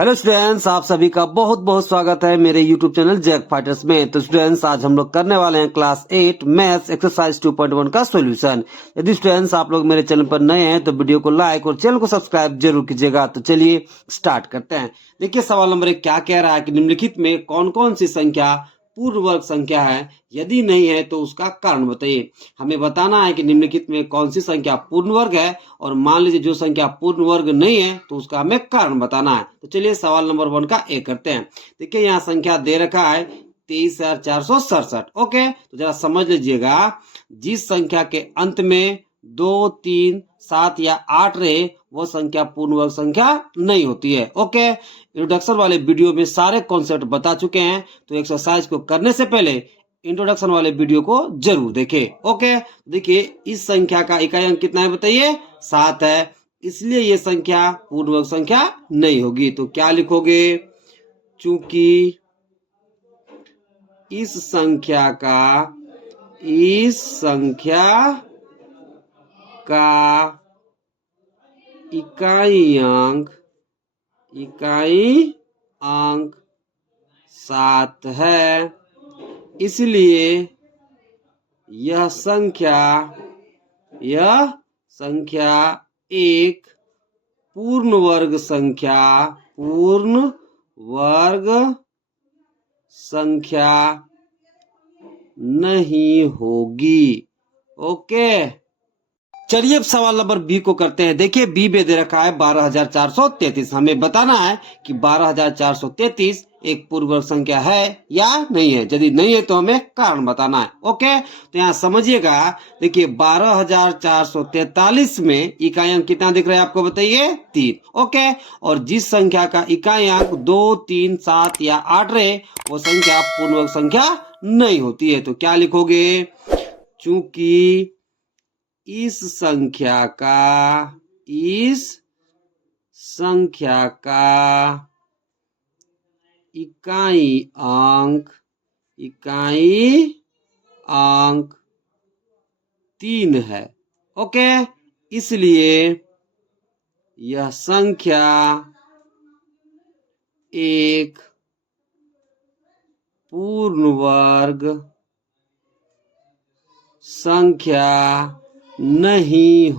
Hello students, आप सभी का बहुत बहुत स्वागत है मेरे यूट्यूब चैनल जैक फाइटर्स में। तो स्टूडेंट्स, आज हम लोग करने वाले हैं क्लास 8 मैथ्स एक्सरसाइज 2.1 का सॉल्यूशन। यदि स्टूडेंट्स आप लोग मेरे चैनल पर नए हैं तो वीडियो को लाइक और चैनल को सब्सक्राइब जरूर कीजिएगा। तो चलिए स्टार्ट करते हैं। देखिए सवाल नंबर 1 क्या कह रहा है कि निम्नलिखित में कौन कौन सी संख्या पूर्ण वर्ग संख्या है, यदि नहीं है तो उसका कारण बताइए। हमें बताना है कि निम्नलिखित में कौन सी संख्या पूर्ण वर्ग है, और मान लीजिए जो संख्या पूर्ण वर्ग नहीं है तो उसका हमें कारण बताना है। तो चलिए सवाल नंबर 1 का ए करते हैं। देखिए यहाँ संख्या दे रखा है 23,467। ओके, तो जरा समझ लीजिएगा, जिस संख्या के अंत में 2, 3, 7 या 8 रहे वो संख्या पूर्ण वर्ग संख्या नहीं होती है। ओके, इंट्रोडक्शन वाले वीडियो में सारे कॉन्सेप्ट बता चुके हैं, तो एक्सरसाइज को करने से पहले इंट्रोडक्शन वाले वीडियो को जरूर देखें। ओके, देखिए इस संख्या का इकाई अंक कितना है बताइए, 7 है, इसलिए ये संख्या पूर्ण वर्ग संख्या नहीं होगी। तो क्या लिखोगे, चूंकि इस संख्या का इकाई अंक 7 है, इसलिए यह संख्या एक पूर्ण वर्ग संख्या नहीं होगी। ओके, चलिए अब सवाल नंबर बी को करते हैं। देखिए बी में दे रखा है 12,433। हमें बताना है कि 12,433 एक पूर्ण वर्ग संख्या है या नहीं है। यदि नहीं है तो हमें कारण बताना है। ओके, तो यहाँ समझिएगा, देखिए 12,443 में इकाई अंक कितना दिख रहा है आपको बताइए, 3। ओके, और जिस संख्या का इकाई अंक 2, 3, 7 या 8 रहे वो संख्या पूर्ण वर्ग संख्या नहीं होती है। तो क्या लिखोगे, चूंकि इस संख्या का इकाई अंक 3 है। ओके, इसलिए यह संख्या एक पूर्ण वर्ग संख्या नहीं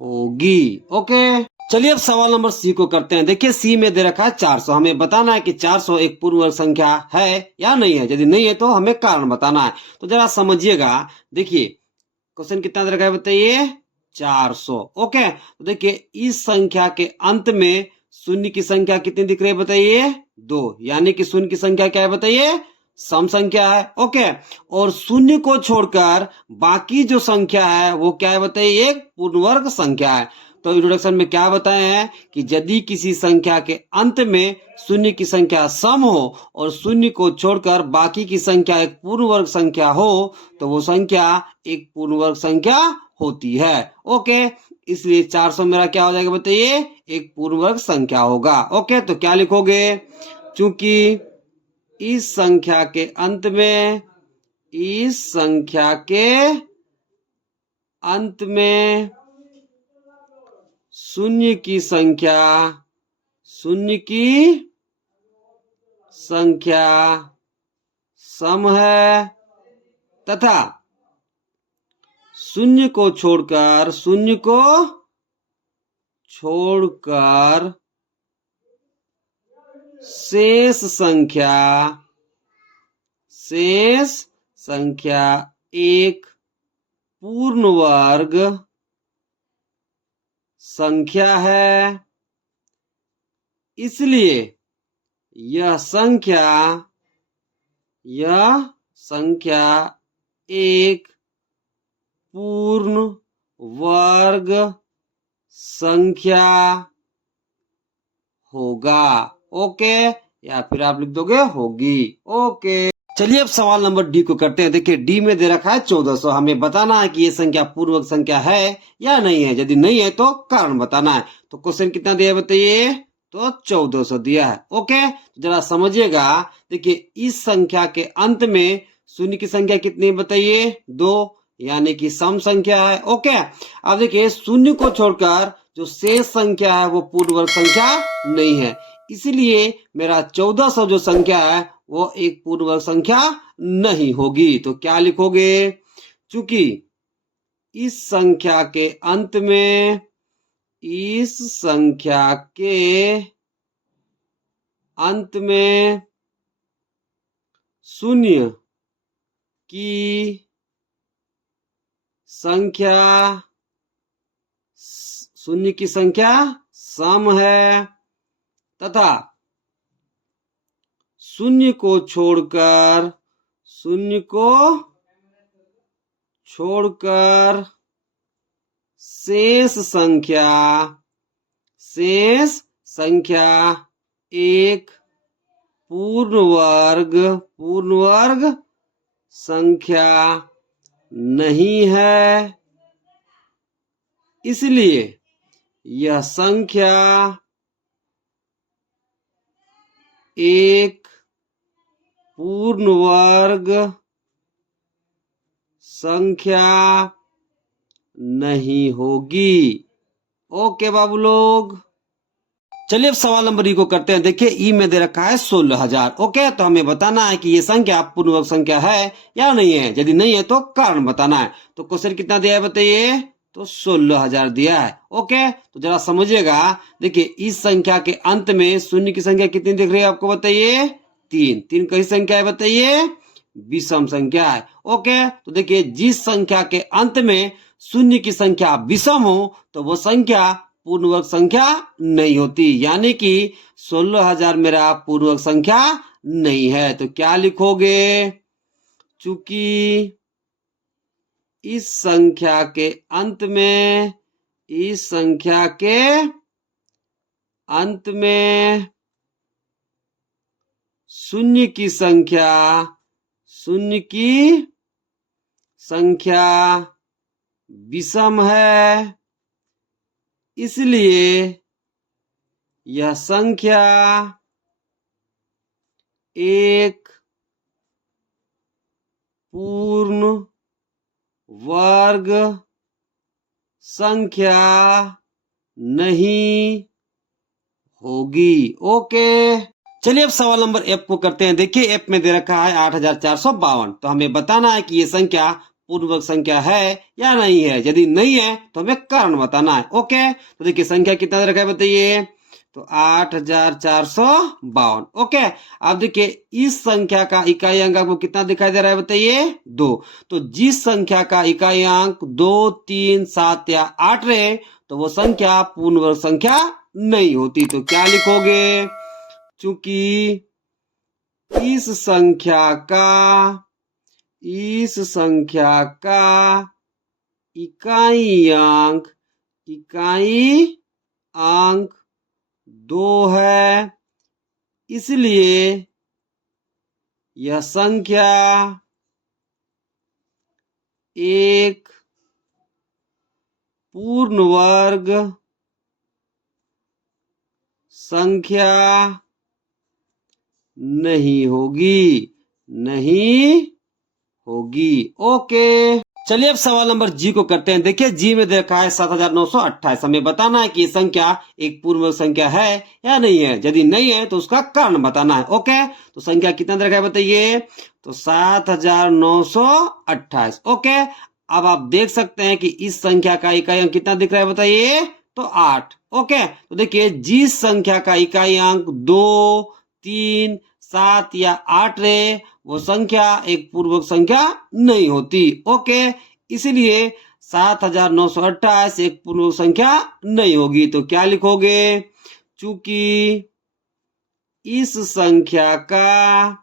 होगी। ओके, चलिए अब सवाल नंबर सी को करते हैं। देखिए सी में दे रखा है 400। हमें बताना है कि 400 एक पूर्ण वर्ग संख्या है या नहीं है। यदि नहीं है तो हमें कारण बताना है। तो जरा समझिएगा, देखिए क्वेश्चन कितना दे रखा है बताइए, 400। ओके, तो देखिए इस संख्या के अंत में शून्य की संख्या कितनी दिख रही है बताइए, 2, यानी कि शून्य की संख्या क्या है बताइए, सम संख्या है। ओके, और शून्य को छोड़कर बाकी जो संख्या है वो क्या है बताइए, एक पूर्ण वर्ग संख्या है। तो इंट्रोडक्शन में क्या बताए हैं कि यदि किसी संख्या के अंत में शून्य की संख्या सम हो और शून्य को छोड़कर बाकी की संख्या एक पूर्ण वर्ग संख्या हो तो वो संख्या एक पूर्ण वर्ग संख्या होती है। ओके, इसलिए 400 मेरा क्या हो जाएगा बताइए, एक पूर्ण वर्ग संख्या होगा। ओके, तो क्या लिखोगे, चूंकि इस संख्या के अंत में शून्य की संख्या सम है तथा शून्य को छोड़कर शेष संख्या एक पूर्ण वर्ग संख्या है, इसलिए यह संख्या एक पूर्ण वर्ग संख्या होगा। ओके, या फिर आप लिख दोगे होगी। ओके, चलिए अब सवाल नंबर डी को करते हैं। देखिए डी में दे रखा है 1400। हमें बताना है कि ये संख्या पूर्ण वर्ग संख्या है या नहीं है। यदि नहीं है तो कारण बताना है। तो क्वेश्चन कितना दिया है बताइए, तो 1400 दिया है। ओके, जरा समझिएगा, देखिए इस संख्या के अंत में शून्य की संख्या कितनी है बताइए, 2, यानी कि सम संख्या है। ओके, अब देखिए शून्य को छोड़कर जो शेष संख्या है वो पूर्ण वर्ग संख्या नहीं है, इसलिए मेरा 1400 जो संख्या है वो एक पूर्ण वर्ग संख्या नहीं होगी। तो क्या लिखोगे? चूंकि इस संख्या के अंत में, इस संख्या के अंत में शून्य की संख्या, शून्य की संख्या सम है तथा शून्य को छोड़कर शेष संख्या एक पूर्ण वर्ग संख्या नहीं है, इसलिए यह संख्या एक पूर्ण वर्ग संख्या नहीं होगी। ओके बाबू लोग, चलिए अब सवाल नंबर ई को करते हैं। देखिए ई में दे रखा है 16,000। ओके, तो हमें बताना है कि ये संख्या पूर्ण वर्ग संख्या है या नहीं है। यदि नहीं है तो कारण बताना है। तो क्वेश्चन कितना दिया है बताइए? तो 16,000 दिया है। ओके, तो जरा समझिएगा। देखिए इस संख्या के अंत में शून्य की संख्या कितनी दिख रही है आपको बताइए? 3। 3 कई संख्या है बताइए? विषम संख्या है। ओके, तो देखिए जिस संख्या के अंत में शून्य की संख्या विषम हो तो वो संख्या पूर्ण वर्ग संख्या नहीं होती, यानी कि 16,000 मेरा पूर्ण वर्ग संख्या नहीं है। तो क्या लिखोगे? चूंकि इस संख्या के अंत में शून्य की संख्या विषम है, इसलिए यह संख्या एक पूर्ण वर्ग संख्या नहीं होगी। ओके, चलिए अब सवाल नंबर एफ को करते हैं। देखिए एफ में दे रखा है 8,452। तो हमें बताना है कि ये संख्या पूर्ण वर्ग संख्या है या नहीं है। यदि नहीं है तो हमें कारण बताना है। ओके, तो देखिए संख्या कितना दे रखा है बताइए? तो 8,452। ओके, अब देखिए इस संख्या का इकाई अंक आपको कितना दिखाई दे रहा है बताइए? 2। तो जिस संख्या का इकाई अंक 2, 3, 7 या 8 रहे तो वो संख्या पूर्ण वर्ग संख्या नहीं होती। तो क्या लिखोगे? चूंकि इस संख्या का इकाई अंक 2 है, इसलिए यह संख्या एक पूर्ण वर्ग संख्या नहीं होगी। ओके, चलिए अब सवाल नंबर जी को करते हैं। देखिए जी में देखा है 7,928। हमें बताना है कि ये संख्या एक पूर्ण वर्ग संख्या है या नहीं है। यदि नहीं है तो उसका कारण बताना है। ओके, तो संख्या कितना देखा है बताइए? तो 7,928। ओके, अब आप देख सकते हैं कि इस संख्या का इकाई अंक कितना दिख रहा है बताइए? तो 8। ओके, तो देखिए जिस संख्या का इकाई अंक 2, 3, 7 या 8 रहे वो संख्या एक पूर्ण वर्ग संख्या नहीं होती। ओके, इसलिए 7,928 एक पूर्ण वर्ग संख्या नहीं होगी। तो क्या लिखोगे? चूंकि इस संख्या का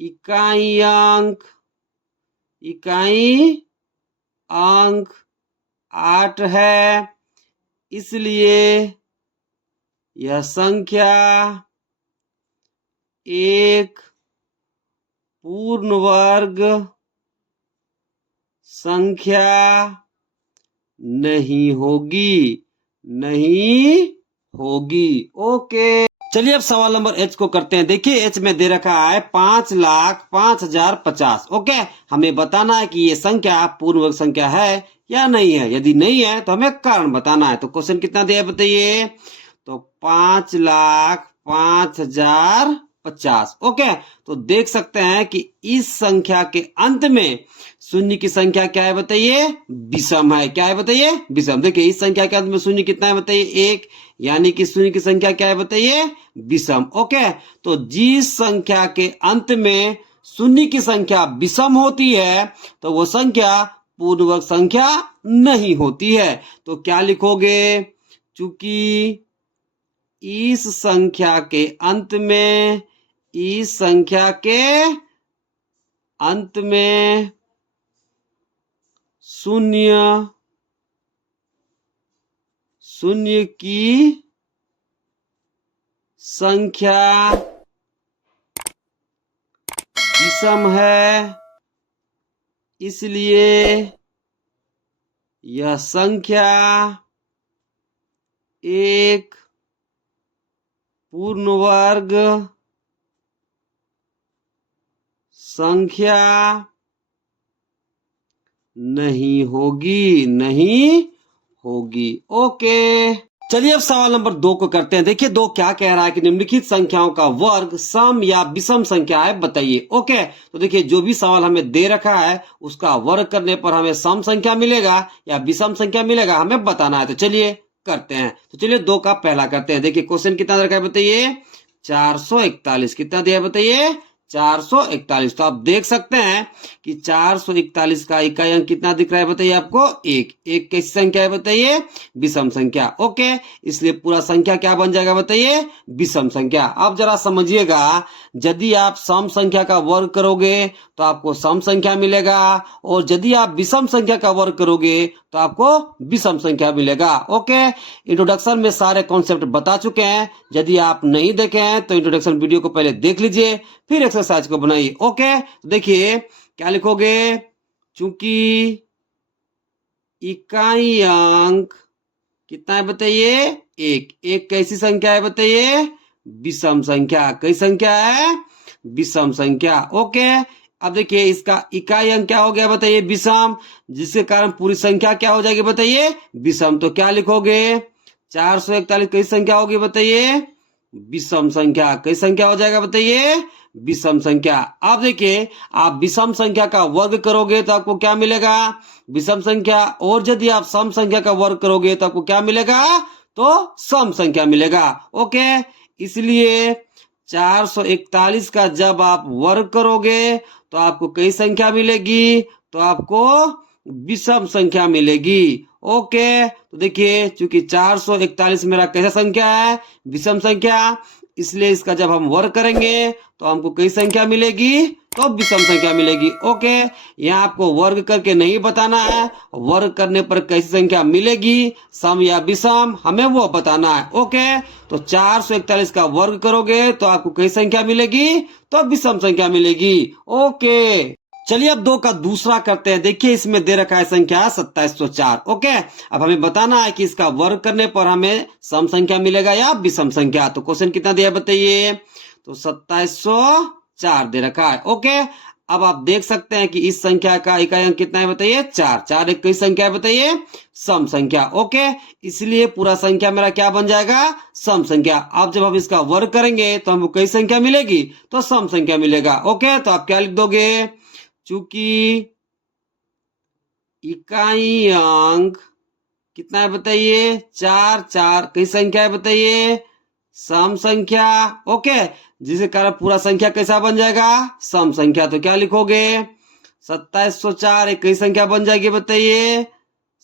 इकाई अंक 8 है, इसलिए यह संख्या एक पूर्ण वर्ग संख्या नहीं होगी। ओके, चलिए अब सवाल नंबर एच को करते हैं। देखिए एच में दे रखा है 5,05,050। ओके, हमें बताना है कि ये संख्या पूर्ण वर्ग संख्या है या नहीं है। यदि नहीं है तो हमें कारण बताना है। तो क्वेश्चन कितना दिया है बताइए। तो 5,05,050। ओके, तो देख सकते हैं कि इस संख्या के अंत में शून्य की संख्या क्या है बताइए, विषम है। क्या है बताइए, विषम। देखिए इस संख्या के अंत में शून्य कितना है बताइए, 1, यानी कि शून्य की संख्या क्या है बताइए, विषम। ओके, तो जिस संख्या के अंत में शून्य की संख्या विषम होती है तो वो संख्या पूर्ण वर्ग संख्या नहीं होती है। तो क्या लिखोगे, चूंकि इस संख्या के अंत में, इस संख्या के अंत में शून्य, शून्य की संख्या विषम है, इसलिए यह संख्या एक पूर्ण वर्ग संख्या नहीं होगी, नहीं होगी। ओके, चलिए अब सवाल नंबर 2 को करते हैं। देखिए 2 क्या कह रहा है कि निम्नलिखित संख्याओं का वर्ग सम या विषम संख्या है, बताइए। ओके, तो देखिए जो भी सवाल हमें दे रखा है उसका वर्ग करने पर हमें सम संख्या मिलेगा या विषम संख्या मिलेगा, हमें बताना है। तो चलिए करते हैं। तो चलिए 2 का पहला करते हैं। देखिए क्वेश्चन कितना दे रखा है बताइए, 441। कितना दिया है बताइए, 441। तो आप देख सकते हैं कि 441 का इकाई अंक कितना दिख रहा है बताइए आपको, 1। एक कैसी संख्या है बताइए, विषम संख्या। ओके, इसलिए पूरा संख्या क्या बन जाएगा बताइए, विषम संख्या। अब जरा समझिएगा, यदि आप सम संख्या का वर्ग करोगे तो आपको सम संख्या मिलेगा, और यदि आप विषम संख्या का वर्ग करोगे तो आपको विषम संख्या मिलेगा। ओके, इंट्रोडक्शन में सारे कॉन्सेप्ट बता चुके हैं। यदि आप नहीं देखे हैं तो इंट्रोडक्शन वीडियो को पहले देख लीजिए, फिर एक्सरसाइज को बनाइए। ओके, देखिए क्या लिखोगे, चूंकि इकाई अंक कितना है बताइए, 1। एक कैसी संख्या है बताइए, विषम संख्या। कई संख्या है, विषम संख्या। ओके, अब देखिए इसका इकाई अंक क्या हो गया बताइए, विषम, जिसके कारण पूरी संख्या क्या हो जाएगी बताइए, विषम। तो क्या लिखोगे, 441 कई संख्या होगी बताइए, विषम संख्या। कई संख्या हो जाएगा बताइए, विषम संख्या। अब देखिए आप विषम संख्या का वर्ग करोगे तो आपको क्या मिलेगा, विषम संख्या, और यदि आप सम संख्या का वर्ग करोगे तो आपको क्या मिलेगा, तो सम संख्या मिलेगा। ओके, इसलिए 441 का जब आप वर्ग करोगे तो आपको कई संख्या मिलेगी, तो आपको विषम संख्या मिलेगी। ओके, तो देखिए चूंकि 441 मेरा कैसा संख्या है, विषम संख्या, इसलिए इसका जब हम वर्ग करेंगे तो हमको कई संख्या मिलेगी, तो विषम संख्या मिलेगी। ओके, यहाँ आपको वर्ग करके नहीं बताना है, वर्ग करने पर कैसी संख्या मिलेगी, सम या विषम, हमें वो बताना है। ओके, तो 441 का वर्ग करोगे तो आपको कई संख्या मिलेगी, तो विषम संख्या मिलेगी। ओके, चलिए अब 2 का दूसरा करते हैं। देखिए इसमें दे रखा है संख्या 2704। ओके, अब हमें बताना है कि इसका वर्ग करने पर हमें सम संख्या मिलेगा या विषम संख्या। तो क्वेश्चन कितना दिया बताइए, तो 2704 दे रखा है। ओके, अब आप देख सकते हैं कि इस संख्या का इकाई अंक कितना है बताइए, 4। 4 एक कई संख्या है बताइए, सम संख्या। ओके, इसलिए पूरा संख्या मेरा क्या बन जाएगा, सम संख्या। अब जब हम इसका वर्ग करेंगे तो हमको कई संख्या मिलेगी, तो सम संख्या मिलेगा। ओके, तो आप क्या लिख दोगे, चूंकि इकाई अंक कितना है बताइए, 4। 4 कई संख्या है बताइए, सम संख्या। ओके, जिसके कारण पूरा संख्या कैसा बन जाएगा, सम संख्या। तो क्या लिखोगे, 2704 एक कई संख्या बन जाएगी बताइए,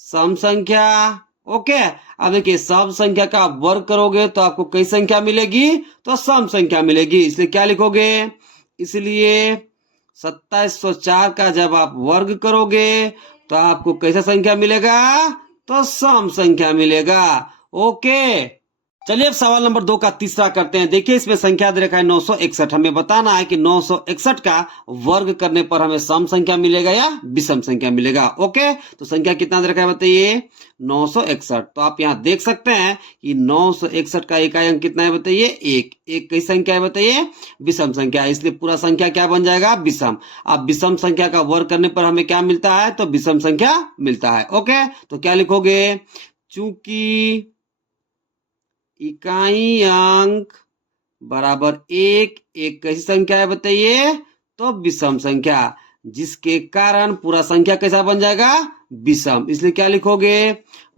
सम संख्या। ओके, अब देखिए सम संख्या का आप वर्ग करोगे तो आपको कई संख्या मिलेगी, तो सम संख्या मिलेगी, इसलिए क्या लिखोगे, इसलिए 2704 का जब आप वर्ग करोगे तो आपको कैसा संख्या मिलेगा, तो सम संख्या मिलेगा। ओके, चलिए अब सवाल नंबर 2 का तीसरा करते हैं। देखिए इसमें संख्या दे रखा है 961। हमें बताना है कि 961 का वर्ग करने पर हमें सम संख्या मिलेगा या विषम संख्या मिलेगा। ओके, तो संख्या कितना दे रखा है बताइए, 961। तो आप यहाँ देख सकते हैं कि 961 का इकाई अंक कितना है बताइए, एक। एक कई संख्या है बताइए, विषम संख्या, इसलिए पूरा संख्या क्या बन जाएगा, विषम। अब विषम संख्या का वर्ग करने पर हमें क्या मिलता है, तो विषम संख्या मिलता है। ओके, तो क्या लिखोगे, चूंकि इकाई अंक बराबर एक, एक कैसी संख्या है बताइए, तो विषम संख्या, जिसके कारण पूरा संख्या कैसा बन जाएगा, विषम। इसलिए क्या लिखोगे,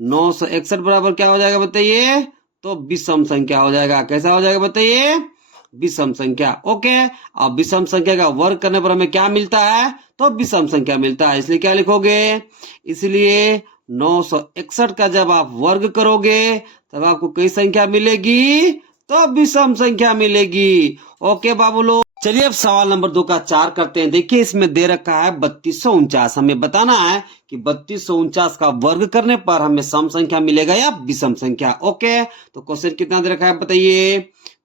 961 बराबर क्या हो जाएगा बताइए, तो विषम संख्या हो जाएगा। कैसा हो जाएगा बताइए, विषम संख्या। ओके, अब विषम संख्या का वर्ग करने पर हमें क्या मिलता है, तो विषम संख्या मिलता है। इसलिए क्या लिखोगे, इसलिए 961 का जब आप वर्ग करोगे तब आपको कई संख्या मिलेगी, तो विषम संख्या मिलेगी। ओके बाबू लोग, चलिए अब सवाल नंबर 2 का 4 करते हैं। देखिए इसमें दे रखा है 3249। हमें बताना है कि 3249 का वर्ग करने पर हमें सम संख्या मिलेगा या विषम संख्या। ओके, तो क्वेश्चन कितना दे रखा है बताइए,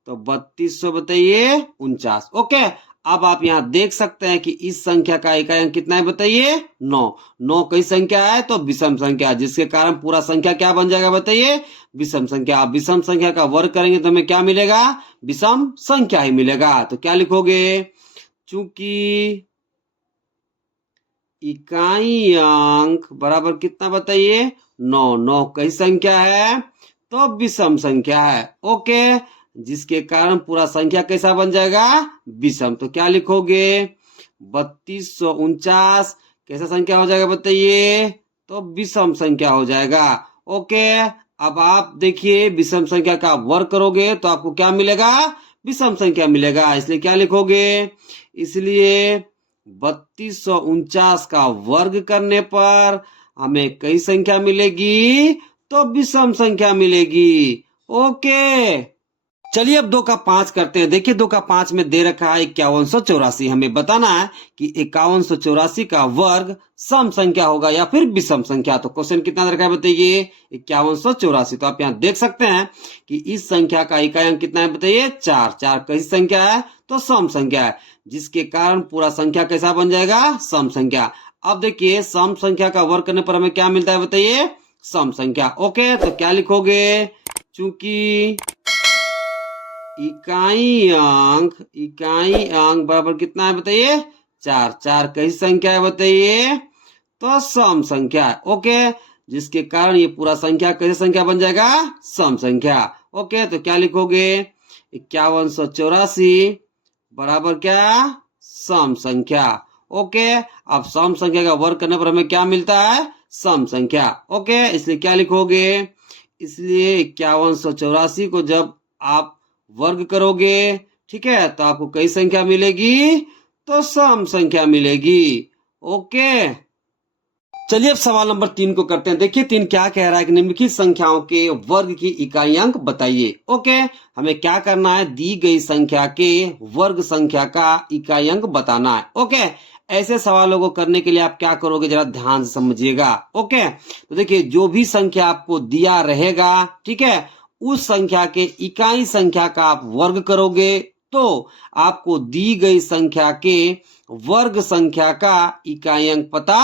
तो 3200 बताइए 49। ओके, अब आप यहाँ देख सकते हैं कि इस संख्या का इकाई अंक कितना है बताइए, 9। 9 कई संख्या है, तो विषम संख्या, जिसके कारण पूरा संख्या क्या बन जाएगा बताइए, विषम संख्या। आप विषम संख्या का वर्ग करेंगे तो हमें क्या मिलेगा, विषम संख्या ही मिलेगा। तो क्या लिखोगे, चूंकि इकाई अंक बराबर कितना बताइए, 9। 9 कई संख्या है, तो विषम संख्या है। ओके, जिसके कारण पूरा संख्या कैसा बन जाएगा, विषम। तो क्या लिखोगे, 3249 कैसा संख्या हो जाएगा बताइए, तो विषम संख्या हो जाएगा। ओके, अब आप देखिए विषम संख्या का वर्ग करोगे तो आपको क्या मिलेगा, विषम संख्या मिलेगा। इसलिए क्या लिखोगे, इसलिए 3249 का वर्ग करने पर हमें कई संख्या मिलेगी, तो विषम संख्या मिलेगी। ओके, चलिए अब 2 का 5 करते हैं। देखिए 2 का 5 में दे रखा है 5184। हमें बताना है कि 5184 का वर्ग सम संख्या होगा या फिर विषम संख्या। तो क्वेश्चन कितना दे रखा है बताइए, 5184। तो आप यहाँ देख सकते हैं कि इस संख्या का इकाई अंक कितना है बताइए, 4। 4 कैसी संख्या है, तो सम संख्या है, जिसके कारण पूरा संख्या कैसा बन जाएगा, सम संख्या। अब देखिए सम संख्या का वर्ग करने पर हमें क्या मिलता है बताइए, सम संख्या। ओके, तो क्या लिखोगे, चूंकि इकाई अंक बराबर कितना है बताइए, 4। 4 कैसी संख्या है बताइए, तो सम संख्या है। ओके, जिसके कारण ये पूरा संख्या कैसी संख्या बन जाएगा, सम संख्या। ओके, तो क्या लिखोगे, 5184 बराबर क्या, सम संख्या। ओके, अब सम संख्या का वर्ग करने पर हमें क्या मिलता है, सम संख्या। ओके, इसलिए क्या लिखोगे, इसलिए 5184 को जब आप वर्ग करोगे, ठीक है, तो आपको कई संख्या मिलेगी, तो सम संख्या मिलेगी। ओके, चलिए अब सवाल नंबर 3 को करते हैं। देखिए 3 क्या कह रहा है कि निम्नलिखित संख्याओं के वर्ग की इकाई अंक बताइए। ओके, हमें क्या करना है, दी गई संख्या के वर्ग संख्या का इकाई अंक बताना है। ओके, ऐसे सवालों को करने के लिए आप क्या करोगे, जरा ध्यान से समझिएगा। ओके, तो देखिए जो भी संख्या आपको दिया रहेगा, ठीक है, उस संख्या के इकाई संख्या का आप वर्ग करोगे तो आपको दी गई संख्या के वर्ग संख्या का इकाई अंक पता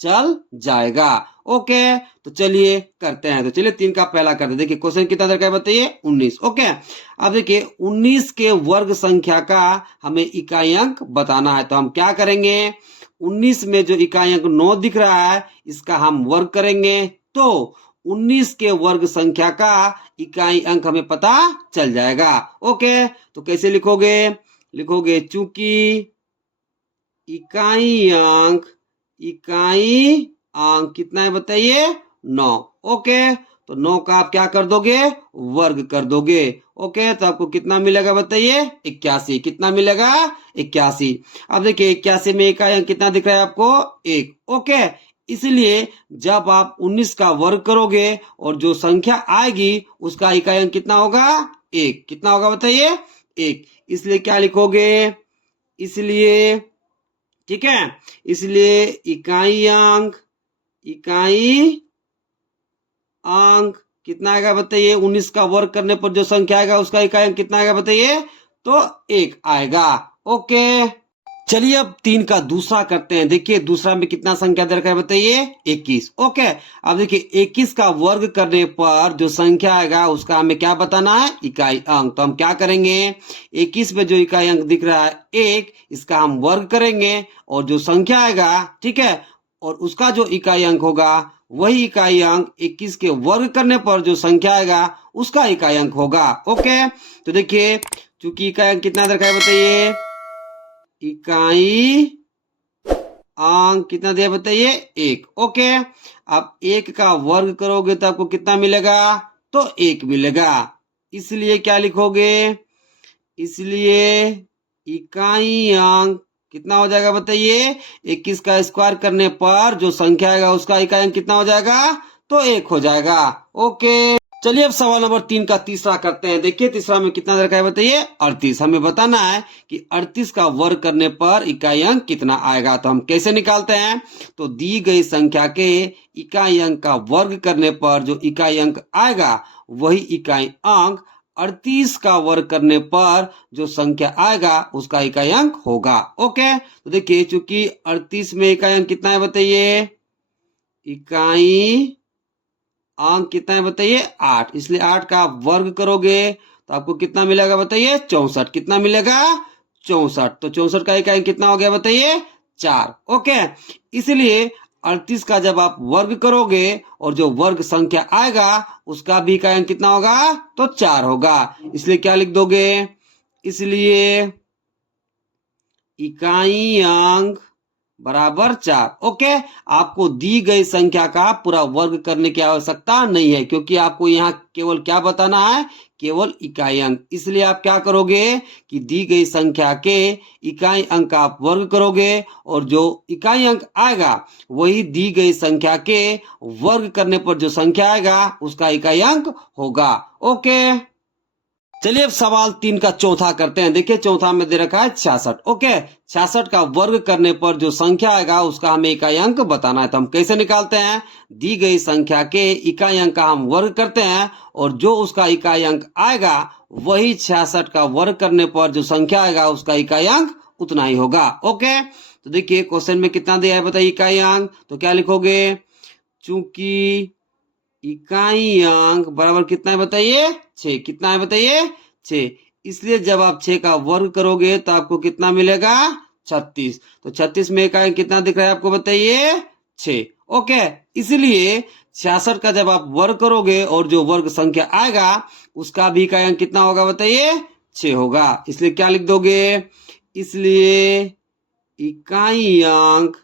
चल जाएगा। ओके, तो चलिए करते हैं। तो चलिए 3 का पहला करते हैं। देखिए क्वेश्चन कितना दरकार बताइए, 19। ओके, अब देखिए 19 के वर्ग संख्या का हमें इकाई अंक बताना है। तो हम क्या करेंगे, 19 में जो इकाई अंक 9 दिख रहा है, इसका हम वर्ग करेंगे तो 19 के वर्ग संख्या का इकाई अंक हमें पता चल जाएगा। ओके, तो कैसे लिखोगे, लिखोगे चूंकि इकाई अंक कितना है बताइए, 9। ओके, तो 9 का आप क्या कर दोगे, वर्ग कर दोगे। ओके, तो आपको कितना मिलेगा बताइए, 81। कितना मिलेगा, 81। अब देखिए 81 में इकाई अंक कितना दिख रहा है आपको, 1। ओके, इसलिए जब आप 19 का वर्ग करोगे और जो संख्या आएगी उसका इकाई अंक कितना होगा, 1। कितना होगा बताइए, 1। इसलिए क्या लिखोगे, इसलिए, ठीक है, इसलिए इकाई अंक कितना आएगा बताइए, 19 का वर्ग करने पर जो संख्या आएगा उसका इकाई अंक कितना आएगा बताइए, तो 1 आएगा। ओके, चलिए अब 3 का दूसरा करते हैं। देखिए दूसरा में कितना संख्या दे रखा है बताइए, 21। ओके, अब देखिए 21 का वर्ग करने पर जो संख्या आएगा उसका हमें क्या बताना है, इकाई अंक। तो हम क्या करेंगे, 21 में जो इकाई अंक दिख रहा है 1, इसका हम वर्ग करेंगे और जो संख्या आएगा, ठीक है, और उसका जो इकाई अंक होगा वही इकाई अंक 21 के वर्ग करने पर जो संख्या आएगा उसका इकाई अंक होगा। ओके, तो देखिए चूंकि इकाई अंक कितना दे रखा है बताइए, इकाई अंक कितना दिया बताइए, 1। ओके, अब 1 का वर्ग करोगे तो आपको कितना मिलेगा, तो 1 मिलेगा। इसलिए क्या लिखोगे, इसलिए इकाई अंक कितना हो जाएगा बताइए, 21 का स्क्वायर करने पर जो संख्या आएगा उसका इकाई अंक कितना हो जाएगा, तो 1 हो जाएगा। ओके, चलिए अब सवाल नंबर 3 का तीसरा करते हैं। देखिए तीसरा में कितना दे रखा है बताइए, 38। हमें बताना है कि 38 का वर्ग करने पर इकाई अंक कितना आएगा। तो हम कैसे निकालते हैं, तो दी गई संख्या के इकाई अंक का वर्ग करने पर जो इकाई अंक आएगा वही इकाई अंक 38 का वर्ग करने पर जो संख्या आएगा उसका इकाई अंक होगा। ओके, तो देखिए चूंकि 38 में इकाई अंक कितना है बताइए, इकाई अंक कितना है बताइए, 8। इसलिए 8 का आप वर्ग करोगे तो आपको कितना मिलेगा बताइए, 64। कितना मिलेगा, 64। तो 64 का इकाई कितना हो गया बताइए, 4। ओके, इसलिए 38 का जब आप वर्ग करोगे और जो वर्ग संख्या आएगा उसका भी इकाई अंक कितना होगा, तो 4 होगा। इसलिए क्या लिख दोगे, इसलिए इकाई अंक बराबर 4। ओके, आपको दी गई संख्या का पूरा वर्ग करने की आवश्यकता नहीं है क्योंकि आपको यहाँ केवल क्या बताना है, केवल इकाई अंक। इसलिए आप क्या करोगे कि दी गई संख्या के इकाई अंक का आप वर्ग करोगे और जो इकाई अंक आएगा वही दी गई संख्या के वर्ग करने पर जो संख्या आएगा उसका इकाई अंक होगा। ओके, चलिए अब सवाल 3 का चौथा करते हैं। देखिए चौथा में दे रखा है 66। ओके, 66 का वर्ग करने पर जो संख्या आएगा उसका हमें इकाई अंक बताना है। तो हम कैसे निकालते हैं, दी गई संख्या के इकाई अंक का हम वर्ग करते हैं और जो उसका इकाई अंक आएगा वही 66 का वर्ग करने पर जो संख्या आएगा उसका इकाई अंक उतना ही होगा। ओके, तो देखिए क्वेश्चन में कितना दिया है बताइए इकाई अंक, तो क्या लिखोगे, चूंकि इकाई अंक बराबर कितना है बताइए, 6। कितना है बताइए, 6। इसलिए जब आप 6 का वर्ग करोगे तो आपको कितना मिलेगा, 36। तो 36 में इकाई अंक कितना दिख रहा है आपको बताइए, 6। ओके, इसलिए 66 का जब आप वर्ग करोगे और जो वर्ग संख्या आएगा उसका भी इकाई अंक कितना होगा बताइए, 6 होगा। इसलिए क्या लिख दोगे, इसलिए इकाई अंक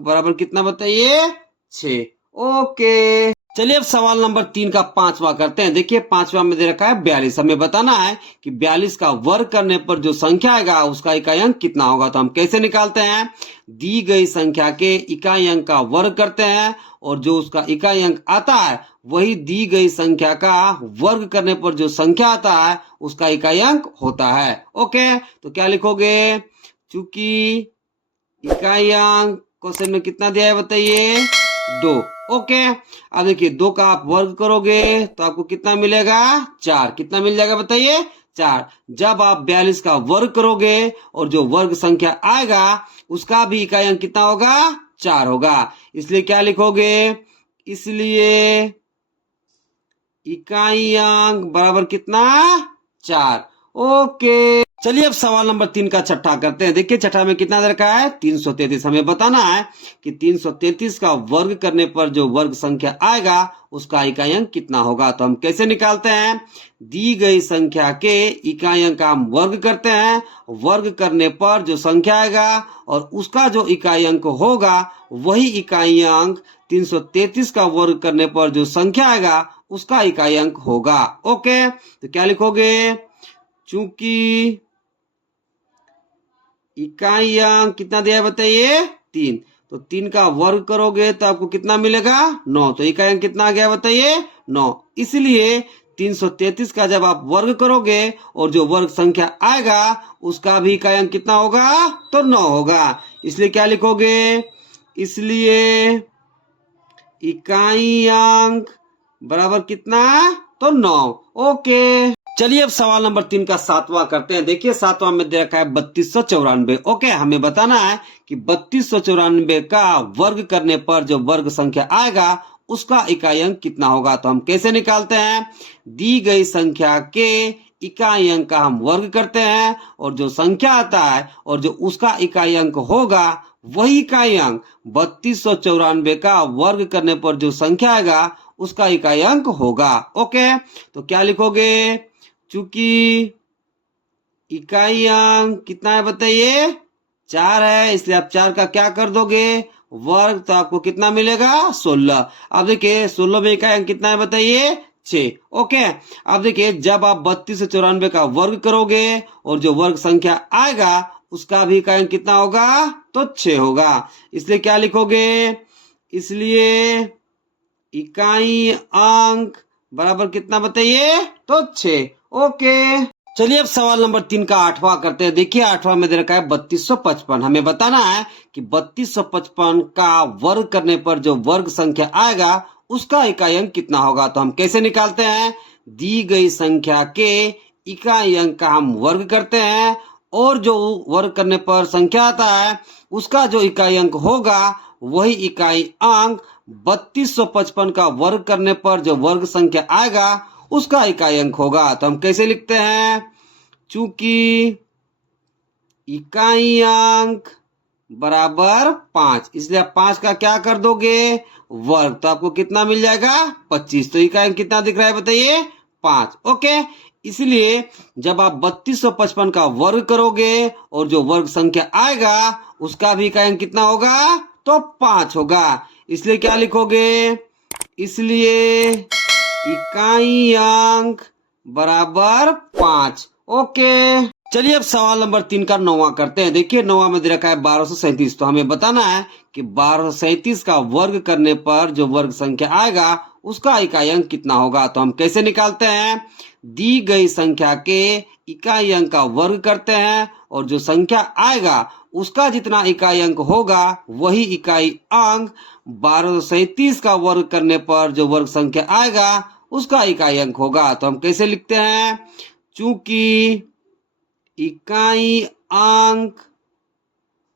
बराबर कितना बताइए, 6। ओके, चलिए अब सवाल नंबर 3 का पांचवा करते हैं। देखिए पांचवा में दे रखा है 42। हमें बताना है कि 42 का वर्ग करने पर जो संख्या आएगा उसका इकाई अंक कितना होगा। तो हम कैसे निकालते हैं, दी गई संख्या के इकाई अंक का वर्ग करते हैं और जो उसका इकाई अंक आता है वही दी गई संख्या का वर्ग करने पर जो संख्या आता है उसका इकाई अंक होता है। ओके, तो क्या लिखोगे, चूंकि इकाई अंक क्वेश्चन में कितना दिया है बताइए, 2। ओके, अब देखिए 2 का आप वर्ग करोगे तो आपको कितना मिलेगा, 4। कितना मिल जाएगा बताइए, 4। जब आप 42 का वर्ग करोगे और जो वर्ग संख्या आएगा उसका भी इकाई अंक कितना होगा, 4 होगा। इसलिए क्या लिखोगे, इसलिए इकाई अंक बराबर कितना, 4। ओके, चलिए अब सवाल नंबर 3 का छठा करते हैं। देखिए छठा में कितना दे रखा है, 333। हमें बताना है कि 333 का वर्ग करने पर जो वर्ग संख्या आएगा उसका इकाई अंक कितना होगा। तो हम कैसे निकालते हैं, दी गई संख्या के इकाई अंक का हम वर्ग करते हैं, वर्ग करने पर जो संख्या आएगा और उसका जो इकाई अंक होगा वही इकाई अंक 333 का वर्ग करने पर जो संख्या आएगा उसका इकाई अंक होगा। ओके, तो क्या लिखोगे, चूंकि इकाई अंक कितना दिया है बताइए, 3। तो 3 का वर्ग करोगे तो आपको कितना मिलेगा, 9। तो इकाई अंक कितना आ गया बताइए, 9। इसलिए 333 का जब आप वर्ग करोगे और जो वर्ग संख्या आएगा उसका भी इकाई अंक कितना होगा, तो 9 होगा। इसलिए क्या लिखोगे, इसलिए इकाइयांक बराबर कितना, तो 9। ओके, चलिए अब सवाल नंबर 3 का 7वां करते हैं। देखिए 7वां में दे रखा है 3294। ओके, हमें बताना है कि 3294 का वर्ग करने पर जो वर्ग संख्या आएगा उसका इकाई अंक कितना होगा। तो हम कैसे निकालते हैं, दी गई संख्या के इकाई अंक का हम वर्ग करते हैं और जो संख्या आता है और जो उसका इकाई अंक होगा वही इकाई अंक 3294 का वर्ग करने पर जो संख्या आएगा उसका इकाई अंक होगा। ओके, तो क्या लिखोगे, चूंकि इकाई अंक कितना है बताइए, 4 है, इसलिए आप 4 का क्या कर दोगे, वर्ग, तो आपको कितना मिलेगा, 16। अब देखिए 16 में इकाई अंक कितना है बताइए, 6। ओके, अब देखिए जब आप 3294 का वर्ग करोगे और जो वर्ग संख्या आएगा उसका भी इकाई अंक कितना होगा, तो 6 होगा। इसलिए क्या लिखोगे, इसलिए इकाई अंक बराबर कितना बताइए, तो 6। ओके, चलिए अब सवाल नंबर 3 का 8वां करते हैं। देखिए 8वां में दे रखा है 3255। हमें बताना है कि 3255 का वर्ग करने पर जो वर्ग संख्या आएगा उसका इकाई अंक कितना होगा। तो हम कैसे निकालते हैं, दी गई संख्या के इकाई अंक का हम वर्ग करते हैं और जो वर्ग करने पर संख्या आता है उसका जो इकाई अंक होगा वही इकाई अंक 3255 का वर्ग करने पर जो वर्ग संख्या आएगा उसका इकाई अंक होगा। तो हम कैसे लिखते हैं, चूंकि इकाई अंक बराबर 5, इसलिए आप 5 का क्या कर दोगे, वर्ग, तो आपको कितना मिल जाएगा, 25। तो इकाई अंक कितना दिख रहा है बताइए, 5। ओके, इसलिए जब आप 3255 का वर्ग करोगे और जो वर्ग संख्या आएगा उसका भी इकाई अंक कितना होगा, तो 5 होगा। इसलिए क्या लिखोगे, इसलिए इकाई अंक बराबर 5। ओके, चलिए अब सवाल नंबर 3 का 9वां करते हैं। देखिए 9वां में दे रखा है 1237। तो हमें बताना है कि 1237 का वर्ग करने पर जो वर्ग संख्या आएगा उसका इकाई अंक कितना होगा। तो हम कैसे निकालते हैं, दी गई संख्या के इकाई अंक का वर्ग करते हैं और जो संख्या आएगा उसका जितना इकाई अंक होगा वही इकाई अंक 1237 का वर्ग करने पर जो वर्ग संख्या आएगा उसका इकाई अंक होगा। तो हम कैसे लिखते हैं, चूंकि इकाई अंक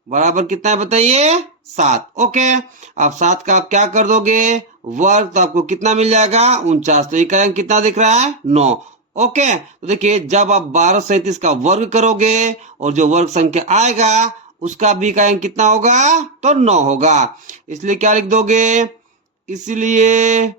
बराबर कितना है बताइए, 7। ओके, अब 7 का आप क्या कर दोगे, वर्ग, तो आपको कितना मिल जाएगा, 49। तो इकाई अंक कितना दिख रहा है, 9। ओके, तो देखिए जब आप 1237 का वर्ग करोगे और जो वर्ग संख्या आएगा उसका भी इकाई अंक कितना होगा, तो 9 होगा। इसलिए क्या लिख दोगे, इसलिए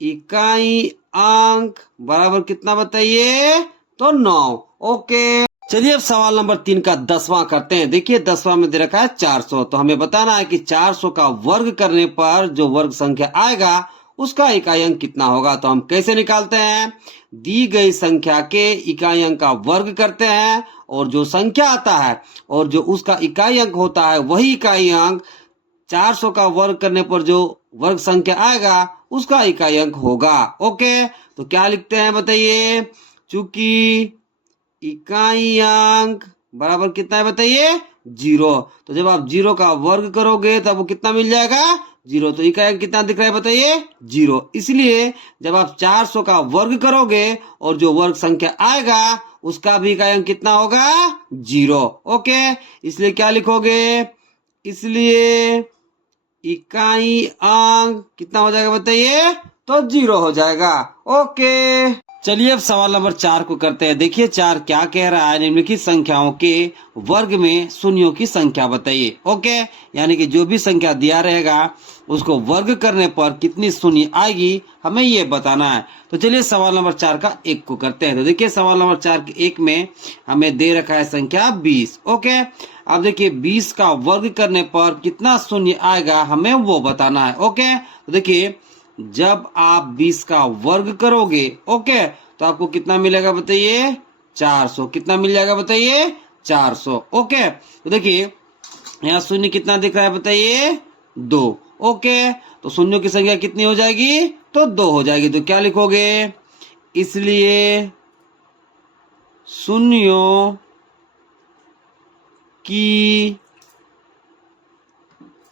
इकाई अंक बराबर कितना बताइए, तो 9। ओके, चलिए अब सवाल नंबर 3 का 10वां करते हैं। देखिए 10वां में दे रखा है 400। तो हमें बताना है कि 400 का वर्ग करने पर जो वर्ग संख्या आएगा उसका इकाई अंक कितना होगा। तो हम कैसे निकालते हैं, दी गई संख्या के इकाई अंक का वर्ग करते हैं और जो संख्या आता है और जो उसका इकाई अंक होता है वही इकाई अंक 400 का वर्ग करने पर जो वर्ग संख्या आएगा उसका इकाई अंक होगा। ओके, तो क्या लिखते हैं बताइए, चूंकि इकाई अंक बराबर कितना है बताइए, 0। तो जब आप 0 का वर्ग करोगे तब वो कितना मिल जाएगा, 0। तो इकाई अंक कितना दिख रहा है बताइए, 0। इसलिए जब आप 400 का वर्ग करोगे और जो वर्ग संख्या आएगा उसका भी इकाई अंक कितना होगा, 0। ओके, इसलिए क्या लिखोगे, इसलिए इकाई अंक कितना हो जाएगा बताइए, तो 0 हो जाएगा। ओके, चलिए अब सवाल नंबर 4 को करते हैं। देखिए 4 क्या कह रहा है, निम्नलिखित संख्याओं के वर्ग में शून्यों की संख्या बताइए। ओके, यानी कि जो भी संख्या दिया रहेगा उसको वर्ग करने पर कितनी शून्य आएगी हमें ये बताना है। तो चलिए सवाल नंबर 4 का 1 को करते हैं। तो देखिए सवाल नंबर 4 के 1 में हमें दे रखा है संख्या 20। ओके, अब देखिए 20 का वर्ग करने पर कितना शून्य आएगा हमें वो बताना है। ओके, तो देखिए जब आप 20 का वर्ग करोगे, ओके, तो आपको कितना मिलेगा बताइए, 400। कितना मिल जाएगा बताइए, 400। ओके, तो देखिए यहाँ शून्य कितना दिख रहा है बताइए, 2। ओके, तो शून्यों की संख्या कितनी हो जाएगी, तो 2 हो जाएगी। तो क्या लिखोगे, इसलिए शून्यों की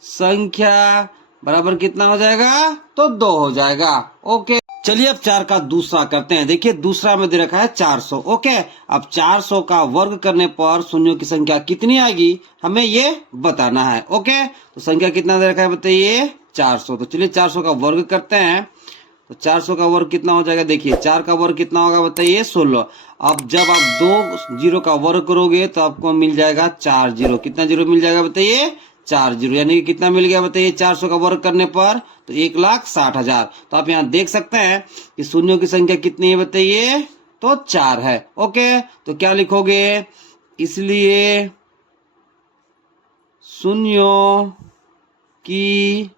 संख्या बराबर कितना हो जाएगा, तो 2 हो जाएगा। ओके, चलिए अब 4 का दूसरा करते हैं। देखिए दूसरा में दे रखा है 400। ओके, अब 400 का वर्ग करने पर शून्यों की संख्या कितनी आएगी हमें ये बताना है। ओके, तो संख्या कितना दे रखा है बताइए, 400। तो चलिए 400 का वर्ग करते हैं। तो 400 का वर्ग कितना हो जाएगा, देखिए 4 का वर्ग कितना होगा बताइए, 16। अब जब आप 2 जीरो का वर्ग करोगे तो आपको मिल जाएगा 4 जीरो। कितना जीरो मिल जाएगा बताइए, 4 जीरो। यानी कि कितना मिल गया बताइए 400 का वर्ग करने पर, तो 1,60,000। तो आप यहाँ देख सकते हैं कि शून्यों की संख्या कितनी है बताइए, तो 4 है। ओके, तो क्या लिखोगे, इसलिए शून्यों की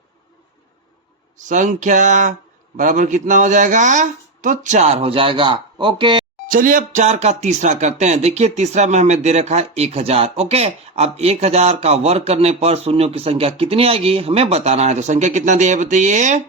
संख्या बराबर कितना हो जाएगा, तो 4 हो जाएगा। ओके, चलिए अब 4 का तीसरा करते हैं। देखिए तीसरा में हमें दे रखा है 1000। ओके, अब 1000 का वर्ग करने पर शून्यों की संख्या कितनी आएगी हमें बताना है। तो संख्या कितना दिया है बताइए,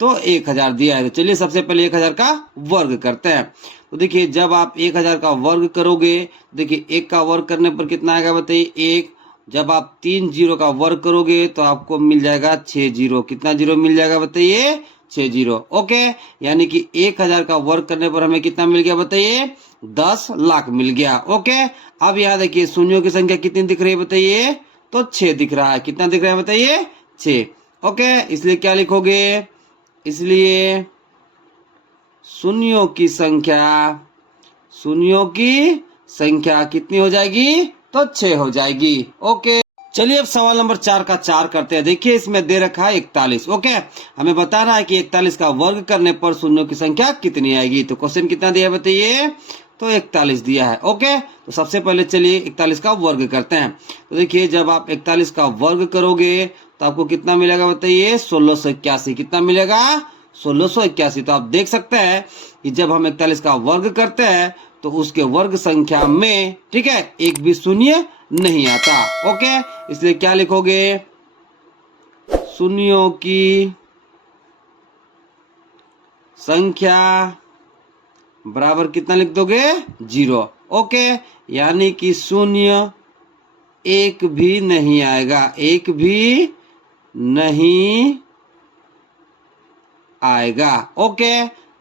तो 1000 दिया है। तो चलिए सबसे पहले 1000 का वर्ग करते हैं। तो देखिए जब आप 1000 का वर्ग करोगे, देखिए 1 का वर्ग करने पर कितना आएगा बताइए, 1। जब आप 3 जीरो का वर्ग करोगे तो आपको मिल जाएगा 6 जीरो। कितना जीरो मिल जाएगा बताइए, 6 जीरो। ओके, यानी कि 1000 का वर्ग करने पर हमें कितना मिल गया बताइए, 10 लाख मिल गया। ओके, अब यहाँ देखिए शून्यों की संख्या कितनी दिख रही है बताइए, तो 6 दिख रहा है। कितना दिख रहा है बताइए, 6। ओके, इसलिए क्या लिखोगे, इसलिए शून्यों की संख्या कितनी हो जाएगी, तो 6 हो जाएगी। ओके, चलिए अब सवाल नंबर 4 का 4 करते हैं। देखिए इसमें दे रखा है 41। ओके, हमें बताना है कि 41 का वर्ग करने पर शून्यों की संख्या कितनी आएगी। तो क्वेश्चन कितना दिया है बताइए, तो 41 दिया है। ओके, तो सबसे पहले चलिए 41 का वर्ग करते हैं। तो देखिए जब आप 41 का वर्ग करोगे तो आपको कितना मिलेगा बताइए, 1681। कितना मिलेगा, 1681। तो आप देख सकते हैं कि जब हम 41 का वर्ग करते हैं तो उसके वर्ग संख्या में, ठीक है, एक भी शून्य नहीं आता। ओके, इसलिए क्या लिखोगे, शून्यों की संख्या बराबर कितना लिख दोगे, 0। ओके, यानी कि शून्य एक भी नहीं आएगा, एक भी नहीं आएगा। ओके,